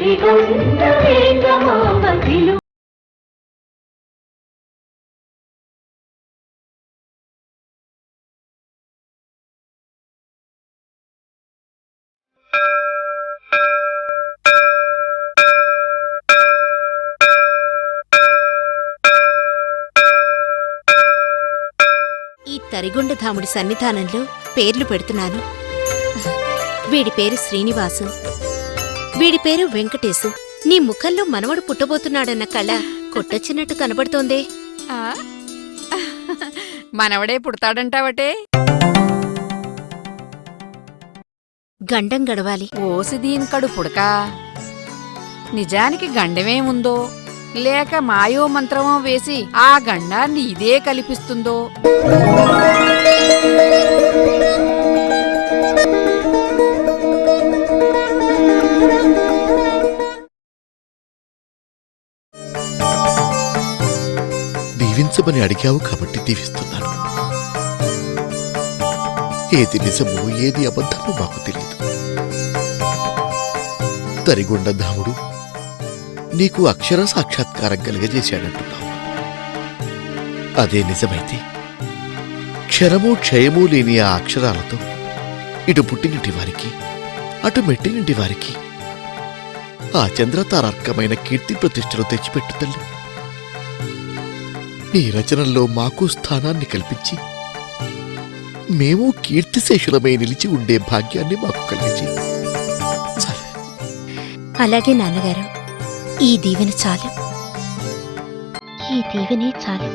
తరిగొండ వేగమామ విలు ఈ తరిగొండధాముడి సన్నిధానంలో పేర్లు పెడుతున్నాను. వీడి పేరు శ్రీనివాసు, వీడి పేరు వెంకటేశు. నీ ముఖంలో మనవడు పుట్టబోతున్నాడన్న కళ కొట్టొచ్చినట్టు కనబడుతోందే. మనవడే పుడతాడంటావటే? గండం గడవాలి. ఓసి దీనికడు పుడక. నిజానికి గండమేముందో, లేక మాయో మంత్రమో వేసి ఆ గండాన్ని ఇదే కల్పిస్తుందో. దీవించమని అడిగావు కాబట్టి దీవిస్తున్నాను. ఏది నిజమో ఏది అబద్ధమో మాకు తెలియదు. తరిగొండధాముడు నీకు అక్షర సాక్షాత్కారం కలిగజేశాడంటున్నావు. అదే నిజమైతే క్షరమూ క్షయమూ లేని ఆ అక్షరాలతో ఇటు పుట్టినింటి వారికి అటు మెట్టినింటి వారికి ఆ చంద్రతారార్కమైన కీర్తి ప్రతిష్టలు తెచ్చిపెట్టు తల్లి. నీ రచనల్లో మాకు స్థానాన్ని కల్పించి మేము కీర్తిశేషులమై నిలిచి ఉండే భాగ్యాన్ని మాకు కలిగించి. అలాగే నాన్నగారు, ఈ దీవెన చాలు. ఈ దీవెనే చాలు.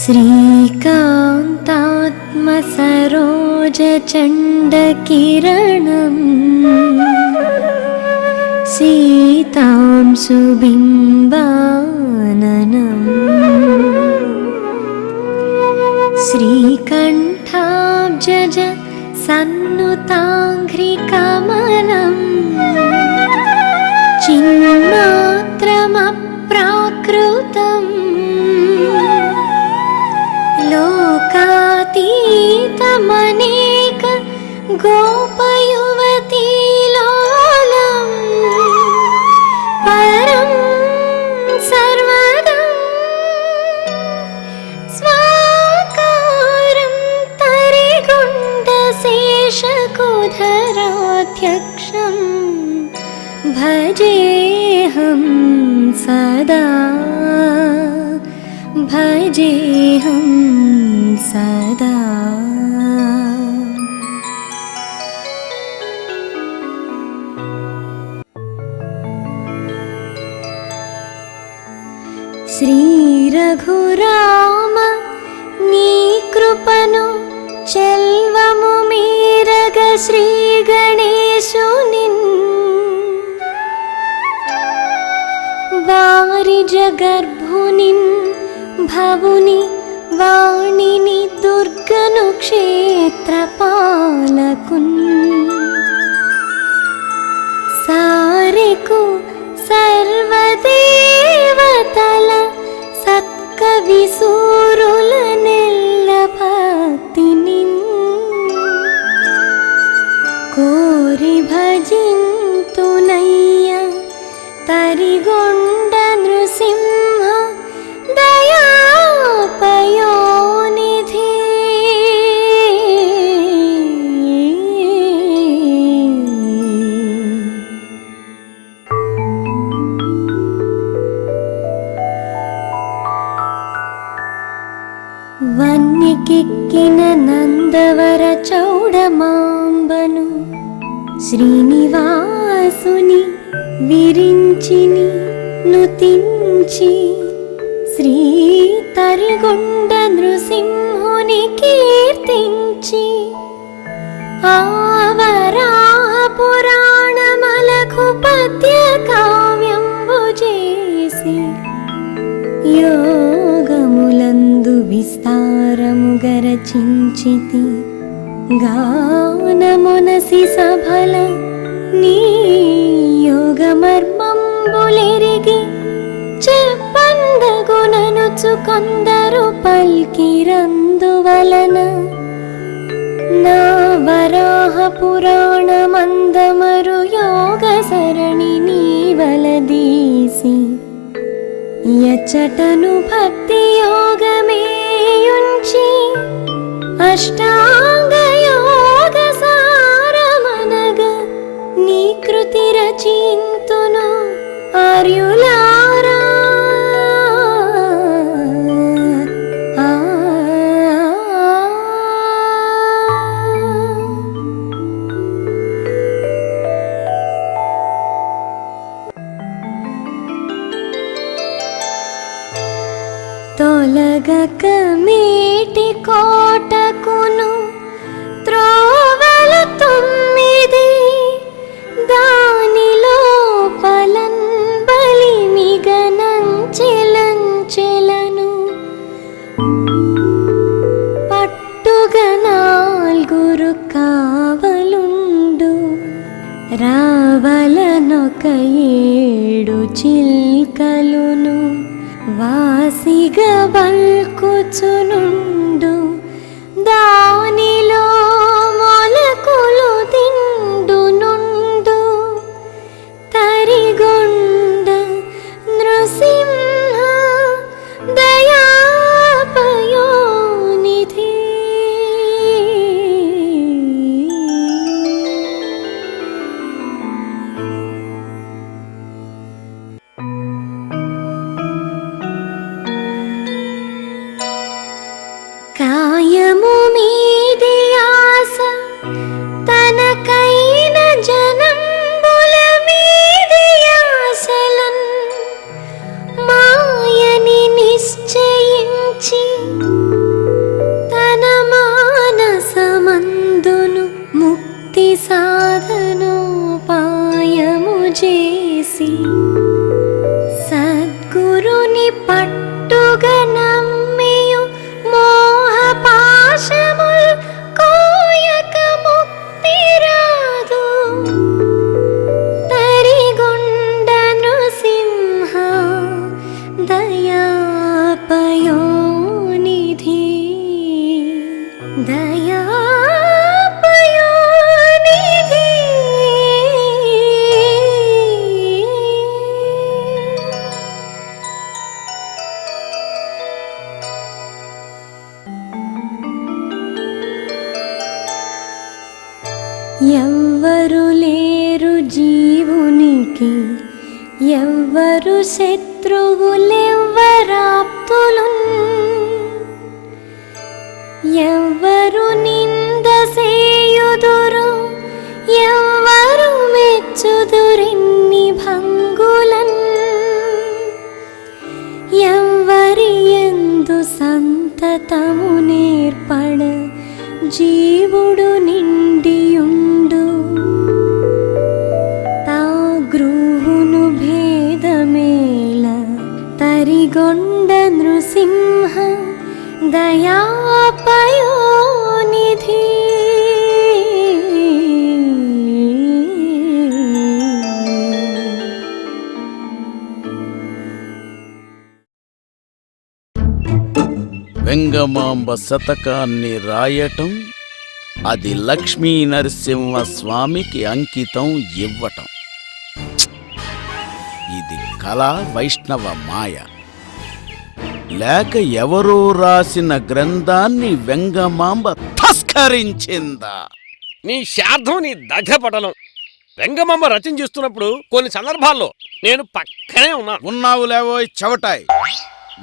श्रीकान्तात्मसरोजचण्डकिरणम् सीतां सुबिम्बाननम् श्रीकण्ठाब्जज सन्नुताङ्घ्रिकमलम् चिन्मात्रमप्राकृतम् लोकातीतमनेक गोपयुवतीलोलम् परं सर्वदं स्वाकारं तरिगुण्डशेषकुधराध्यक्षं भजेऽहं सदा भजेऽहं सदा। श्रीरघुराम नी कृपनु चेल्वमु मीरग श्रीगणेशुनिन् वारिजगर्भुनिन् भवुनि वाणिनि दुर्गनु क्षेत्रपालकुन् सारेकु सर्वदेवतल सत्कविसूरुल नेल्ल भक्तिनिन् कोरि भजिन्तुनय्य तरिगोण्ड नृसिंह दयापयोनिधि వన్యకెక్కిన నందవర చౌడమాంబను శ్రీనివాసుని విరించిని నుతించి శ్రీ తరిగొండ నృసింహుని కీర్తించి ఆవరాహ పురాణమలకు పద్య కావ్యంబు చేసి యోగములందు విస్తారముగా రచించితి గానమునసి సభల నీ యోగమర్మంబులెరిగి చెప్పందగుననుచు కొందరు పల్కిరందువలన నా వరాహ పురాణమందమరు యోగ సరణి నీవలదీసి యచ్చటను భక్తి యోగమేయుంచి అష్టాంగ యోగ సారమనగ నీ కృతి రచింతును ఆర్యులారా. తొలగక మేటి కోటకును త్రోవల తొమ్మిది దానిలో పలన్ బలిమిగనంచెలంచెలను పట్టుగ నాల్గురు కావలుండు రావలనొక 7 చిల్కలును వాసిగా బల్కుచునుండు దానిలో మొలకులు తిండునుండు తరిగొండ నృసింహ దయాపయోనిధి. కాయము మీది ఆశ తనకైన జనంబుల మీది ఆశలన్ మాయని నిశ్చయించి దయాపయోనిధి ఎవ్వరు లేరు జీవునికి, ఎవ్వరు శత్రువులెవ్వరాప్తులు, ఎవ్వరు నింద సేయుదురు, ఎవ్వరు మెచ్చుదురెన్ని భంగులన్, ఎవ్వరి యందు సంతతము నేర్పడ జీవుడు నిండియుండు. తా గృహును భేదమేళ తరిగొండ నృసింహ దయాపయోనిధి. వెంగమాంబ శతకాన్ని రాయటం, అది లక్ష్మీ నరసింహ స్వామికి అంకితం ఇవ్వటం. ఇది కళా వైష్ణవ మాయ, లేక ఎవరో రాసిన గ్రంథాన్ని వెంగమాంబ తస్కరించిందా? నీ శార్థం నీ దగ్ధపటలం. వెంగమాంబ రచన చేస్తున్నప్పుడు కొన్ని సందర్భాల్లో నేను పక్కనే ఉన్నాను. ఉన్నావు లేవోయ్ చవటాయ్,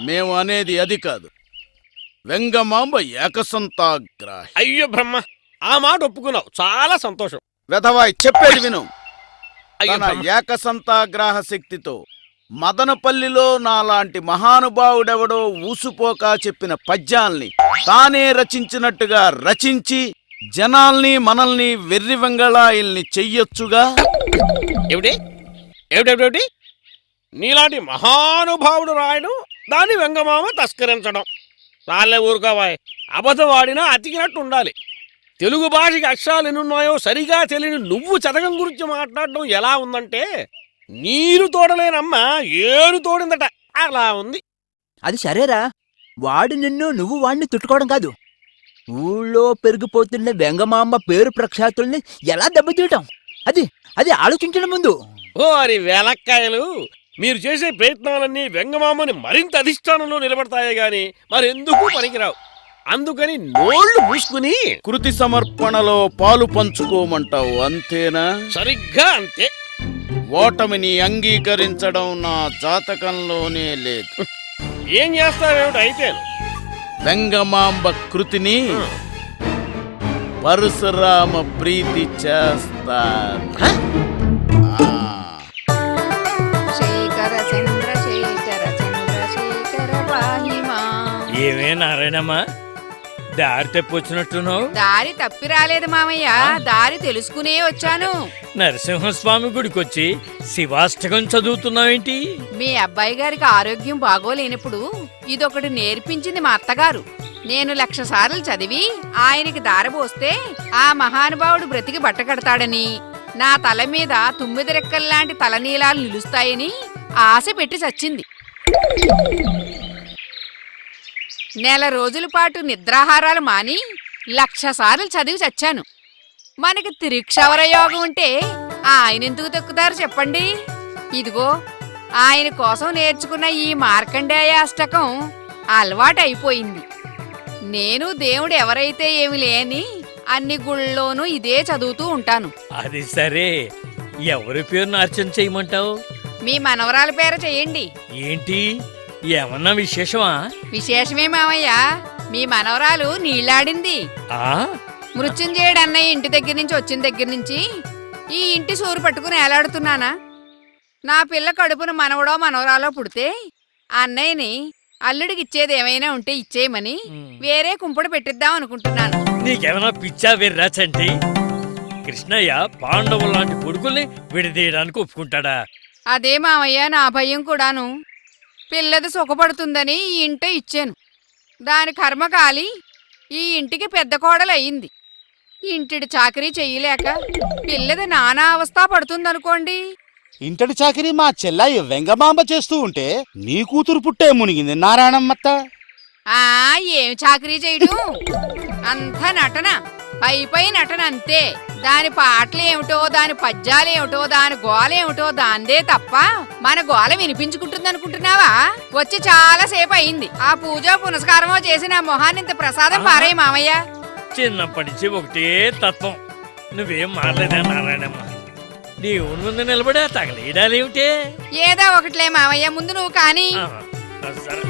మేము అనేది అది కాదు. వెంగమాంబ ఏకసంతాగ్రాహి. అయ్యో బ్రహ్మ, ఆ మాట ఒప్పుకున్నావు, చాలా సంతోషం. వెధవాయ్ చెప్పేది విను. అయ్యో తన బ్రహ్మ. ఏకసంతాగ్రాహ శక్తితో మదనపల్లిలో నాలాంటి మహానుభావుడెవడో ఊసుపోక చెప్పిన పద్యాల్ని తానే రచించినట్టుగా రచించి జనాల్ని మనల్ని వెర్రి వెంగళాయిల్ని చెయ్యొచ్చుగా. ఏమిటి ఏమిటి నీలాంటి మహానుభావుడు రాయడం, దాన్ని వెంగమామ తస్కరించడం. చాలే ఊరుకోవాయ్, అబద్ధం ఆడినా అతికినట్టు ఉండాలి. తెలుగు భాషకి అక్షరాలు ఎన్నున్నాయో సరిగా తెలియని నువ్వు చదగం గురించి మాట్లాడడం ఎలా ఉందంటే, నీరు తోడలేనమ్మ ఏరు తోడిందట, అలా ఉంది. అది సరేరా, వాడు నిన్ను నువ్వు వాడిని తిట్టుకోవడం కాదు, ఊళ్ళో పెరిగిపోతున్న వెంగమాంబ పేరు ప్రఖ్యాతుల్ని ఎలా దెబ్బతీయటం, అది అది ఆలోచించడం ముందు. ఓ అరి వేలక్కాయలు, మీరు చేసే ప్రయత్నాలన్నీ వెంగమామని మరింత అధిష్టానంలో నిలబడతాయే గాని మరెందుకు పనికిరావు. అందుకని నోళ్లు మూసుకుని కృతి సమర్పణలో పాలు పంచుకోమంటావు అంతేనా? సరిగ్గా అంతే. ఓటమిని అంగీకరించడం నా జాతకంలోనే లేదు. ఏం చేస్తావేమిటి అయితే? వెంగమాంబ కృతిని పరశురామ ప్రీతి చేస్తాను. శేఖర చంద్రశేఖర చంద్రశేఖర పాహిమా. ఏమే నారాయణమ్మా, దారి తప్పొచ్చినట్టున్నావు? దారి తప్పి రాలేదు మామయ్య, దారి తెలుసుకునే వచ్చాను. నరసింహస్వామి గుడికొచ్చి శివాష్టకం చదువుతున్నావేంటి? మీ అబ్బాయి గారికి ఆరోగ్యం బాగోలేనప్పుడు ఇదొకటి నేర్పించింది మా అత్తగారు. నేను 1,00,000 సార్లు చదివి ఆయనకి దారబోస్తే ఆ మహానుభావుడు బ్రతికి బట్టకడతాడని, నా తల మీద 9 రెక్కల్లాంటి తలనీలాలు నిలుస్తాయని ఆశ పెట్టి చచ్చింది. నెల రోజుల పాటు నిద్రాహారాలు మాని 1,00,000 సార్లు చదివి చచ్చాను. మనకి త్రిక్షవర యోగం ఉంటే ఆయనెందుకు తొక్కుతారు చెప్పండి? ఇదిగో ఆయన కోసం నేర్చుకున్న ఈ మార్కండేయ అష్టకం అలవాటు అయిపోయింది. నేను దేవుడు ఎవరైతే ఏమి లేని అన్ని గుళ్ళోనూ ఇదే చదువుతూ ఉంటాను. అది సరే, ఎవరి పేరును అర్చన చేయమంటావు? మీ మనవరాల పేర చెయ్యండి. ఏంటి, ఏమన్నా విశేషమా? విశేషమే మామయ్య, మీ మనవరాలు నీళ్లాడింది. ఆ మృత్యుంజయుడు అన్నయ్య ఇంటి దగ్గర నుంచి వచ్చిన దగ్గర నుంచి ఈ ఇంటి సూరు పట్టుకుని ఏలాడుతున్నానా. నా పిల్ల కడుపున మనవడో మనవరాలో పుడితే అన్నయ్యని అల్లుడికి ఇచ్చేది ఏమైనా ఉంటే ఇచ్చేయమని వేరే కుంపడు పెట్టిద్దాం అనుకుంటున్నాను. నీకేమన్నా పిచ్చా వెర్రా చంటి? కృష్ణయ్య పాండవుల లాంటి కొడుకుల్ని విడదీయడానికి ఒప్పుకుంటాడా? అదే మామయ్య నా భయం కూడాను. పిల్లది సుఖపడుతుందని ఈ ఇంట ఇచ్చాను. దాని కర్మ కాలి ఈ ఇంటికి పెద్ద కోడలయ్యింది. ఇంటిడి చాకరీ చెయ్యలేక పిల్లది నానా అవస్థ పడుతుందనుకోండి. ఇంటడి చాకరీ మా చెల్లాయి వెంగమాంబ చేస్తూ ఉంటే నీ కూతురు పుట్టే మునిగింది నారాయణమ్మత్త. ఆ ఏం చాకరీ చేయటం అంత నటన పై నటన అంతే. దాని పాటలేమిటో, దాని పద్యాలేమిటో, దాని గోలేమిటో దాందే తప్ప మన గోల వినిపించుకుంటుందనుకుంటున్నావా? వచ్చి చాలా సేపు అయింది. ఆ పూజ పునస్కారమో చేసి నా మొహాన్ని ఇంత ప్రసాదం పారే మామయ్య. చిన్నప్పటి నుంచి ఒకటే తత్వం. నువ్వేం మారలేదా నారాయణమ్మ? నీ ఊరి ముందు నిలబడే తగలేయడాలేమిటే? ఏదో ఒకట్లే మామయ్య, ముందు నువ్వు కానీ. సరే.